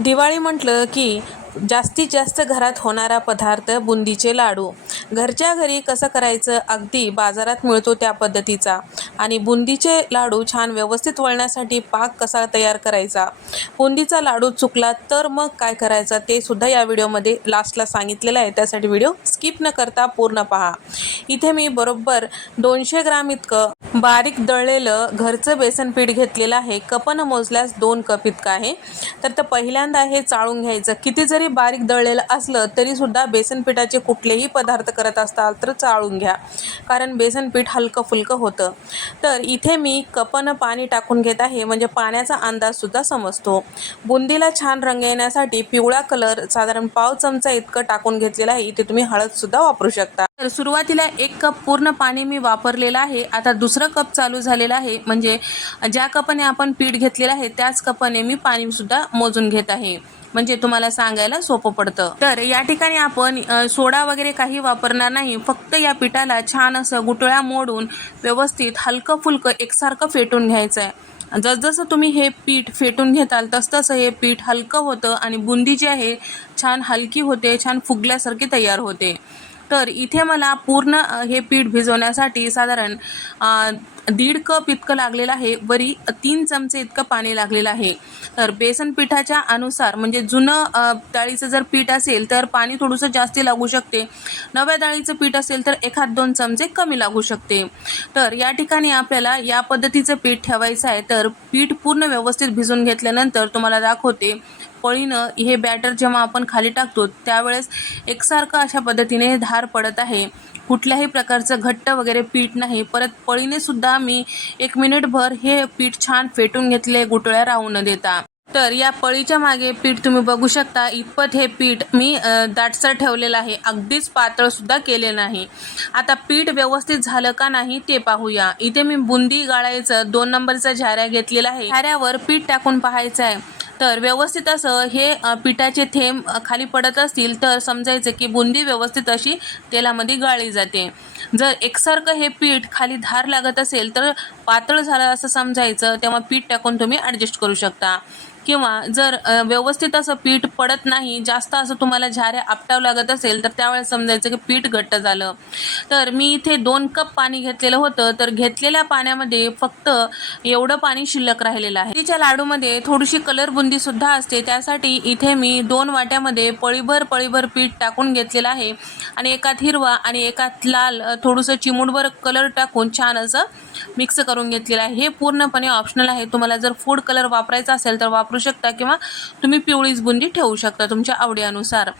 दिवाळी म्हटलं की जास्तीत जास्त घरात होणारा पदार्थ बुंदीचे लाडू. घरच्या घरी कसं करायचं, अगदी बाजारात मिळतो त्या पद्धतीचा. आणि बुंदीचे लाडू छान व्यवस्थित वळण्यासाठी पाक कसा तयार करायचा, बुंदीचा लाडू चुकला तर मग काय करायचं, ते सुद्धा या व्हिडिओमध्ये लास्टला सांगितलेलं आहे. त्यासाठी व्हिडिओ स्किप न करता पूर्ण पहा. इथे मी बरोबर 200 ग्राम इतकं बारीक दळलेलं घरचं बेसन पीठ घेतलेलं आहे. कपनं मोजल्यास 2 कप इतकं आहे. तर पहिल्यांदा हे चाळून घ्यायचं. किती जरी बारीक दळलेलं असलं तरी सुद्धा बेसन पिठाचे कुठलेही पदार्थ करत असताल तर चाळून घ्या, कारण बेसन पीठ हलकं फुलकं होतं. तर इथे मी कपनं पाणी टाकून घेत आहे, म्हणजे पाण्याचा अंदाज सुद्धा समजतो. बुंदीला छान रंग येण्यासाठी पिवळा कलर साधारण पाव चमचा इतकं टाकून घेतलेला आहे. इथे तुम्ही हळद सुद्धा वापरू शकता. तर सुरुवातीला 1 कप पूर्ण पाणी मी वापरलेलं आहे. आता दुसरं कप चालू झालेलं आहे, म्हणजे ज्या कपाने आपण पीठ घेतलेलं आहे त्याच कपाने मी पाणी सुद्धा मोजून घेत आहे, म्हणजे तुम्हाला सांगायला सोपं पडतं. तर या ठिकाणी आपण सोडा वगैरे काही वापरणार नाही. फक्त या पिठाला छान असं गुठळ्या मोडून व्यवस्थित हलकं फुलकं एकसारखं फेटून घ्यायचं आहे. जसजसं तुम्ही हे पीठ फेटून घेताल तसतसं हे पीठ हलकं होतं आणि बुंदी जी आहे छान हलकी होते, छान फुगल्यासारखी तयार होते. तर इथे मला पूर्ण हे पीठ भिजवण्यासाठी साधारण 1.5 कप इतकं लागलेलं आहे. वरी 3 चमचे इतकं पाणी लागलेलं आहे. तर बेसन पिठाच्या अनुसार, म्हणजे जुनं डाळीचं जर पीठ असेल तर पाणी थोडंसं जास्त लागू शकते. नव्या डाळीचं पीठ असेल तर 1-2 चमचे कमी लागू शकते. तर या ठिकाणी आपल्याला या पद्धतीचं पीठ ठेवायचं आहे. तर पीठ पूर्ण व्यवस्थित भिजून घेतल्यानंतर तुम्हाला दाखवते, पळीनं हे बॅटर जेव्हा आपण खाली टाकतो त्यावेळेस एकसारखं अशा पद्धतीने धार पडत आहे. कुठल्याही प्रकारचं घट्ट वगैरे पीठ नाही. परत पळीने सुद्धा मी 1 मिनिटभर हे पीठ छान फेटून घेतले, गुठळ्या राहू न देता. तर या पळीच्या मागे पीठ तुम्ही बघू शकता. इतपत हे पीठ मी दाटसर ठेवलेलं आहे, अगदीच पातळ सुद्धा केले नाही. आता पीठ व्यवस्थित झालं का नाही ते पाहूया. इथे मी बुंदी गाळायचं 2 नंबरचा झाऱ्या घेतलेला आहे. झाऱ्यावर पीठ टाकून पाहायचं आहे. तर व्यवस्थित असं हे पिठाचे थेंब खाली पडत असतील तर समजायचं की बुंदी व्यवस्थित अशी तेलामध्ये गाळली जाते. जर एकसारखं हे पीठ खाली धार लागत असेल तर पातळ झालं असं समजायचं, तेव्हा पीठ टाकून तुम्ही ॲडजस्ट करू शकता. किंवा जर व्यवस्थित असं पीठ पडत नाही, जास्त असं तुम्हाला झाऱ्या आपटावं लागत असेल तर त्यावेळेस समजायचं की पीठ घट्ट झालं. तर मी इथे 2 कप पाणी घेतलेलं होतं. तर घेतलेल्या पाण्यामध्ये फक्त एवढं पाणी शिल्लक राहिलेलं आहे. बुंदीच्या लाडूमध्ये थोडीशी कलर बुंदी सुद्धा असते, त्यासाठी इथे मी 2 वाट्यामध्ये पळीभर पीठ टाकून घेतलेलं आहे. आणि एकात हिरवा आणि एकात लाल थोडंसं चिमूटभर कलर टाकून छान असं मिक्स करून घेतलेलं आहे. हे पूर्णपणे ऑप्शनल आहे. तुम्हाला जर फूड कलर वापरायचा असेल तर वापरू शकता, किंवा तुम्ही पिवळीच बुंदी ठेवू शकता तुमच्या आवडीनुसार.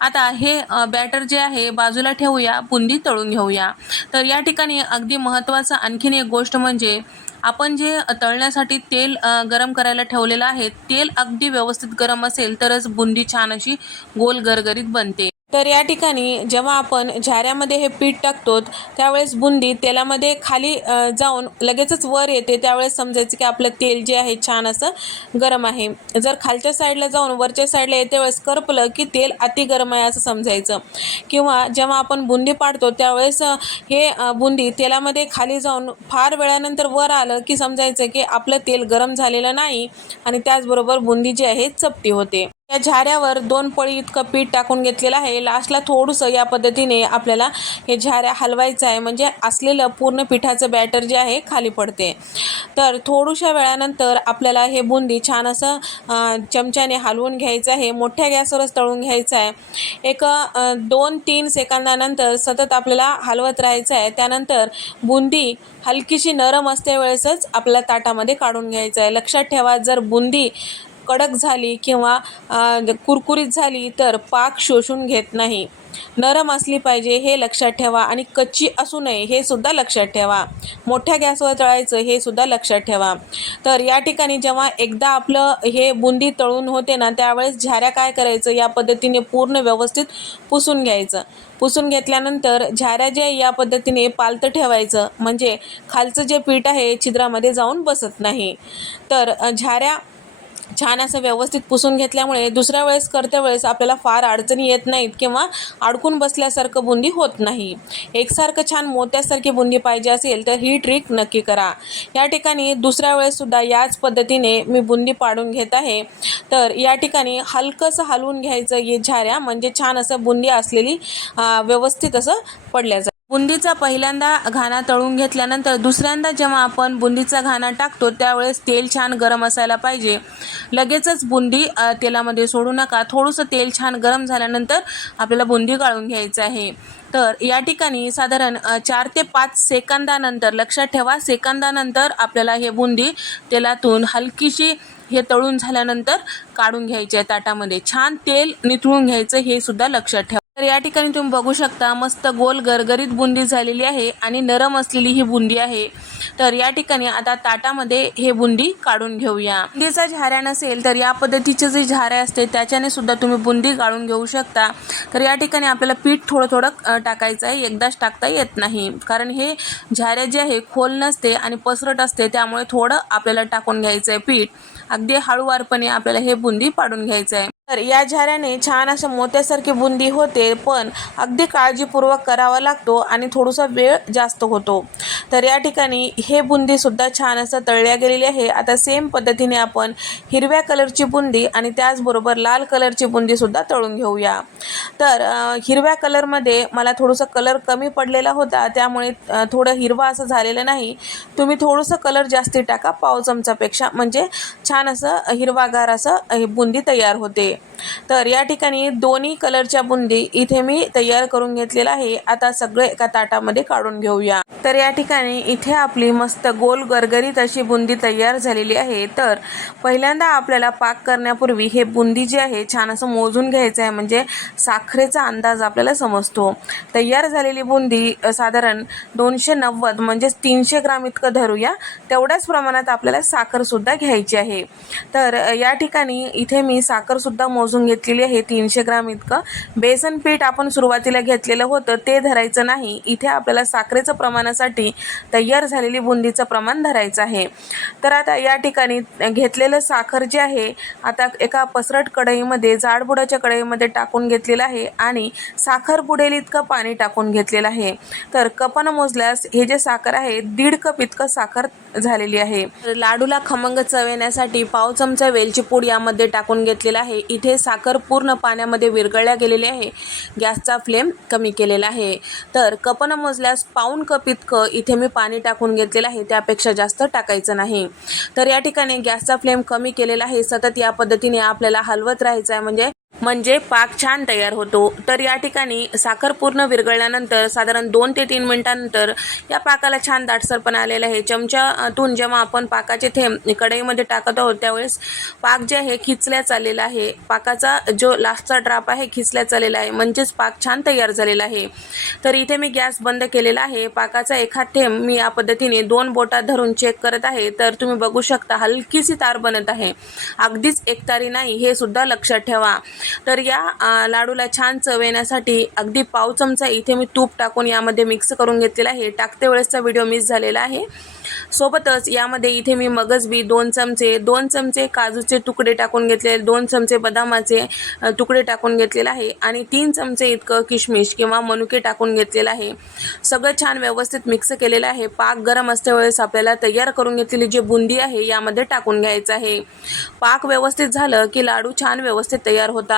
आता हे बॅटर जे आहे बाजूला ठेवूया, बुंदी तळून घेऊया. तर या ठिकाणी अगदी महत्त्वाचं आणखीन एक गोष्ट म्हणजे आपण जे तळण्यासाठी तेल गरम करायला ठेवलेलं आहे, तेल अगदी व्यवस्थित गरम असेल तरच बुंदी छान अशी गोल गरगरीत बनते. तर या ठिकाणी जेव्हा आपण झाऱ्यामध्ये हे पीठ टाकतो त्यावेळेस बुंदी तेलामध्ये खाली जाऊन लगेचच वर येते, त्यावेळेस समजायचं की आपलं तेल जे आहे छान असं गरम आहे. जर खालच्या साईडला जाऊन वरच्या साईडला येते वेळेस करपलं की तेल अति गरम आहे असं समजायचं. किंवा जेव्हा आपण बुंदी पाडतो त्यावेळेस हे बुंदी तेलामध्ये खाली जाऊन फार वेळानंतर वर आलं की समजायचं की आपलं तेल गरम झालेलं नाही, आणि त्याचबरोबर बुंदी जी आहे चपटी होते. या झाऱ्यावर 2 पळी इतकं पीठ टाकून घेतलेलं आहे. लास्टला थोडंसं या पद्धतीने आपल्याला हे झाऱ्या हलवायचं आहे, म्हणजे असलेलं पूर्ण पिठाचं बॅटर जे आहे खाली पडते. तर थोड्याशा वेळानंतर आपल्याला हे बुंदी छान असं चमच्याने हलवून घ्यायचं आहे. मोठ्या गॅसवरच तळून घ्यायचं आहे. एक 2-3 सेकंदानंतर सतत आपल्याला हलवत राहायचं आहे. त्यानंतर बुंदी हलकीशी नरम असते वेळेसच आपल्याला ताटामध्ये काढून घ्यायचं आहे. लक्षात ठेवा, जर बुंदी कडक झाली किंवा कुरकुरीत झाली तर पाक शोषून घेत नाही. नरम असली पाहिजे हे लक्षात ठेवा, आणि कच्ची असू नये हे सुद्धा लक्षात ठेवा. मोठ्या गॅसवर तळायचं हे सुद्धा लक्षात ठेवा. तर या ठिकाणी जेव्हा एकदा आपलं हे बुंदी तळून होते ना, त्यावेळेस झाऱ्या काय करायचं, या पद्धतीने पूर्ण व्यवस्थित पुसून घ्यायचं. पुसून घेतल्यानंतर झाऱ्या जे या पद्धतीने पालतं ठेवायचं, म्हणजे खालचं जे पीठ आहे छिद्रामध्ये जाऊन बसत नाही. तर झाऱ्या छान असं व्यवस्थित पुसून घेतल्यामुळे दुसऱ्या वेळेस करते वेळेस आपल्याला फार अडचणी येत नाहीत किंवा अडकून बसल्यासारखं बुंदी होत नाही. एकसारखं छान मोत्यासारखी बुंदी पाहिजे असेल तर ही ट्रिक नक्की करा. या ठिकाणी दुसऱ्या वेळेससुद्धा याच पद्धतीने मी बुंदी पाडून घेत आहे. तर या ठिकाणी हलकंसं हलवून घ्यायचं ये झाऱ्या, म्हणजे छान असं बुंदी असलेली व्यवस्थित असं पडल्या जाईल. बुंदीचा पहिल्यांदा घाणा तळून घेतल्यानंतर दुसऱ्यांदा जेव्हा आपण बुंदीचा घाणा टाकतो त्यावेळेस तेल छान गरम असायला पाहिजे. लगेचच बुंदी तेलामध्ये सोडू नका. थोडंसं तेल छान गरम झाल्यानंतर आपल्याला बुंदी गाळून घ्यायचं आहे. तर या ठिकाणी साधारण 4 ते 5 सेकंदानंतर, लक्षात ठेवा सेकंदानंतर आपल्याला हे बुंदी तेलातून हलकीशी हे तळून झाल्यानंतर काढून घ्यायचे आहे ताटामध्ये. छान तेल निथळून घ्यायचं हे सुद्धा लक्षात ठेवा. तर या ठिकाणी तुम्ही बघू शकता मस्त गोल गरगरीत बुंदी झालेली आहे आणि नरम असलेली ही बुंदी आहे. तर या ठिकाणी आता ताटामध्ये हे बुंदी काढून घेऊया. बुंदीचा झाऱ्या नसेल तर या पद्धतीचे जे झारे असते त्याच्याने सुद्धा तुम्ही बुंदी गाळून घेऊ शकता. तर या ठिकाणी आपल्याला पीठ थोडं थोडं टाकायचं आहे, एकदाच टाकता येत नाही, कारण हे झारे जे आहे खोल नसते आणि पसरट असते, त्यामुळे थोडं आपल्याला टाकून घ्यायचं आहे पीठ. अगदी हळूवारपणे आपल्याला हे बुंदी पाडून घ्यायचं आहे. तर या झाऱ्याने छान असं मोत्यासारखी बुंदी होते, पण अगदी काळजीपूर्वक करावा लागतो आणि थोडासा वेळ जास्त होतो. तर या ठिकाणी हे बुंदीसुद्धा छान असं तळल्या गेलेली आहे. आता सेम पद्धतीने आपण हिरव्या कलरची बुंदी आणि त्याचबरोबर लाल कलरची बुंदीसुद्धा तळून घेऊया. तर हिरव्या कलरमध्ये मला थोडंसं कलर कमी पडलेला होता, त्यामुळे थोडं हिरवा असं झालेलं नाही. तुम्ही थोडंसं कलर जास्ती टाका, पाव चमचापेक्षा, म्हणजे छान असं हिरवागार असं बुंदी तयार होते. तर या ठिकाणी दोन्ही कलरच्या बुंदी इथे मी तयार करून घेतलेला आहे. आता सगळे एका ताटामध्ये काढून घेऊया. तर या ठिकाणी इथे आपली मस्त गोल गरगरीत अशी बुंदी तयार झालेली आहे. तर पहिल्यांदा आपल्याला पाक करण्यापूर्वी हे बुंदी जी आहे छान असं मोजून घ्यायचं आहे, म्हणजे साखरेचा अंदाज आपल्याला समजतो. तयार झालेली बुंदी साधारण 290 म्हणजेच 300 ग्राम इतकं धरूया. तेवढ्याच प्रमाणात आपल्याला साखरसुद्धा घ्यायची आहे. तर या ठिकाणी इथे मी साखरसुद्धा मोजून घेतलेली आहे 300 ग्राम इतकं. बेसन पीठ आपण सुरुवातीला घेतलेलं होतं ते धरायचं नाही. इथे आपल्याला साखरेचं प्रमाणासाठी तयार झालेली बुंदीचं प्रमाण धरायचं आहे. तर आता या ठिकाणी घेतलेलं साखर जे आहे आता एका पसरट कढईमध्ये, जाडबुडाच्या कढईमध्ये टाकून घेतलेलं आहे आणि साखर बुडेल इतकं पाणी टाकून घेतलेलं आहे. तर कपानं मोजल्यास हे जे साखर आहे 1.5 कप इतकं साखर झालेली आहे. लाडूला खमंग चव येण्यासाठी पाव चमचा वेलची पूड यामध्ये टाकून घेतलेला आहे. इथे साखर पूर्ण पाण्यामध्ये विरघळल्या गेलेली आहे. गॅसचा फ्लेम कमी केलेला आहे. तर कपानं मोजल्यास पाऊण कप इतकं इथे मी पाणी टाकून घेतलेलं आहे, त्यापेक्षा जास्त टाकायचं नाही. तर या ठिकाणी गॅसचा फ्लेम कमी केलेला आहे. सतत या पद्धतीने आपल्याला हलवत राहायचं आहे, म्हणजे पाक छान तयार होतो. तर या ठिकाणी साखर पूर्ण विरघळल्यानंतर साधारण 2 ते 3 मिनिटांनंतर या पाकाला छान दाटसरपणा आलेला आहे. चमच्यातून जेव्हा आपण पाकाचे थेंब कढईमध्ये टाकत आहोत त्यावेळेस पाक जे आहे खिचल्या चाललेला आहे. पाकाचा जो लास्टचा ड्राप आहे खिचल्या चाललेला आहे, म्हणजेच पाक छान तयार झालेला आहे. तर इथे मी गॅस बंद केलेला आहे. पाकाचा एखाद थेंब मी या पद्धतीने 2 बोटात धरून चेक करत आहे. तर तुम्ही बघू शकता हलकीशी तार बनत आहे, अगदीच एकतारी नाही, हे सुद्धा लक्षात ठेवा. तर या लाडूला छान चव येण्यासाठी अगदी पाव चमचा इथे मी तूप टाकून यामध्ये मिक्स करून घेतलेला आहे. टाकते वेळेसचा व्हिडिओ मिस झालेला आहे. सोबतच यामध्ये इथे मी मगजबी 2 चमचे, 2 चमचे काजूचे तुकडे टाकून घेतले, 2 चमचे बदामाचे तुकडे टाकून घेतलेला आहे आणि 3 चमचे इतकं किशमिश किंवा मनुके टाकून घेतलेलं आहे. सगळं छान व्यवस्थित मिक्स केलेलं आहे. पाक गरम असते वेळेस आपल्याला तयार करून घेतलेली जी बुंदी आहे यामध्ये टाकून घ्यायचं आहे. पाक व्यवस्थित झालं की लाडू छान व्यवस्थित तयार होतात.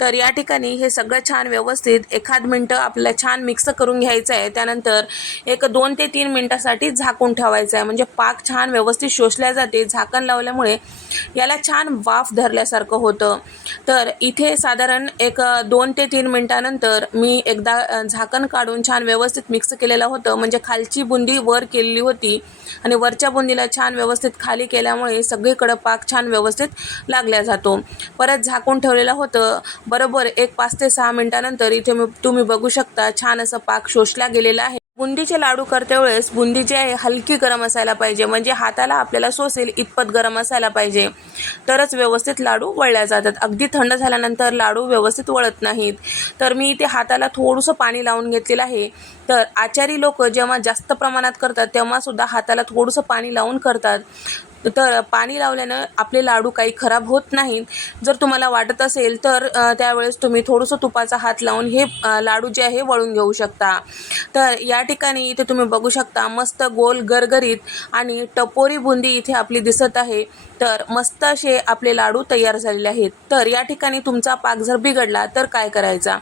तर या ठिकाणी हे सगळं छान व्यवस्थित एखाद मिनटं आपल्याला छान मिक्स करून घ्यायचं आहे. त्यानंतर एक 2 ते 3 मिनिटासाठी झाकून ठेवायचं आहे, म्हणजे पाक छान व्यवस्थित शोषल्या जाते. झाकण लावल्यामुळे याला छान वाफ धरल्यासारखं होतं. तर इथे साधारण एक 2 ते 3 मिनिटानंतर मी एकदा झाकण काढून छान व्यवस्थित मिक्स केलेलं होतं, म्हणजे खालची बुंदी वर केलेली होती आणि वरच्या बुंदीला छान व्यवस्थित खाली केल्यामुळे सगळीकडं पाक छान व्यवस्थित लागल्या जातो. परत झाकून ठेवलेलं होतं. बरोबर एक 5 ते 6 मिनिटानंतर इथे तुम्ही बघू शकता छान असं पाक शोषला गेलेला आहे. बुंदीचे लाडू करते वेळेस बुंदी जी आहे हलकी गरम असायला पाहिजे, म्हणजे हाताला आपल्याला सोसेल इतपत गरम असायला पाहिजे, तरच व्यवस्थित लाडू वळल्या जातात. अगदी थंड झाल्यानंतर लाडू व्यवस्थित वळत नाहीत. तर मी इथे हाताला थोडंसं पाणी लावून घेतलेलं आहे. तर आचारी लोक जेव्हा जास्त प्रमाणात करतात तेव्हा सुद्धा हाताला थोडंसं पाणी लावून करतात. तर पाणी लावल्यानं आपले लाडू काही खराब होत नाहीत. जर तुम्हाला वाटत असेल तर त्यावेळेस तुम्ही थोडंसं तुपाचा हात लावून हे लाडू जे आहे वळून घेऊ शकता. तर या ठिकाणी इथे तुम्ही बघू शकता मस्त गोल गरगरीत आणि टपोरी बुंदी इथे आपली दिसत आहे. तर मस्त असे आपले लाडू तयार झालेले आहेत. तर या ठिकाणी तुमचा पाक जर बिघडला तर काय करायचा?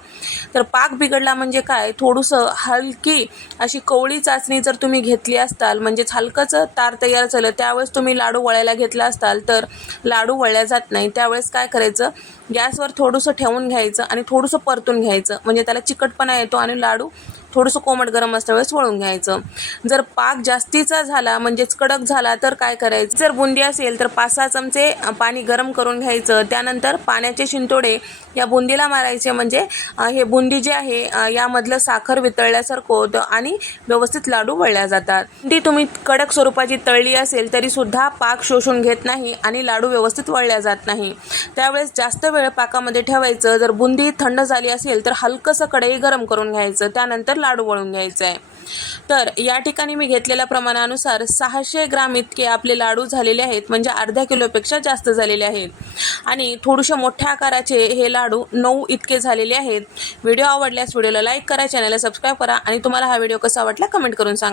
तर पाक बिघडला म्हणजे काय, थोडंसं हलकी अशी कवळी चाचणी जर तुम्ही घेतली असताल, म्हणजेच हलकंच तार तयार झालं, त्यावेळेस तुम्ही लाडू वळायला घेतला असताल तर लाडू वळल्या जात नाही. त्यावेळेस काय करायचं, गॅसवर थोडंसं ठेवून घ्यायचं आणि थोडंसं परतून घ्यायचं, म्हणजे त्याला चिकटपणा येतो आणि लाडू थोडंसं कोमट गरम असल्या वेळेस वळून घ्यायचं. जर पाक जास्तीचा झाला म्हणजेच कडक झाला तर काय करायचं, जर बुंदी असेल तर 5-6 चमचे पाणी गरम करून घ्यायचं. त्यानंतर पाण्याचे शिंतोडे या बुंदीला मारायचे, म्हणजे हे बुंदी जे आहे यामधलं साखर वितळल्यासारखं होतं आणि व्यवस्थित लाडू वळल्या जातात. बुंदी तुम्ही कडक स्वरूपाची तळली असेल तरी सुद्धा पाक शोषून घेत नाही आणि लाडू व्यवस्थित वळल्या जात नाही. त्यावेळेस जास्त वेळ पाकामध्ये ठेवायचं. जर बुंदी थंड झाली असेल तर हलकंसं कढई गरम करून घ्यायचं, त्यानंतर लाडू वळून घ्यायचं आहे. तर या ठिकाणी मी घेतलेल्या प्रमाणानुसार 600 ग्राम इतके आपले लाडू झालेले आहेत, म्हणजे अर्ध्या किलोपेक्षा जास्त झालेले आहेत. आणि थोडेसे मोठ्या आकाराचे हे लाडू 9 इतके झालेले आहेत. व्हिडिओ आवडल्यास व्हिडिओला लाईक करा, चॅनलला सबस्क्राईब करा आणि तुम्हाला हा व्हिडिओ कसा वाटला कमेंट करून सांगा.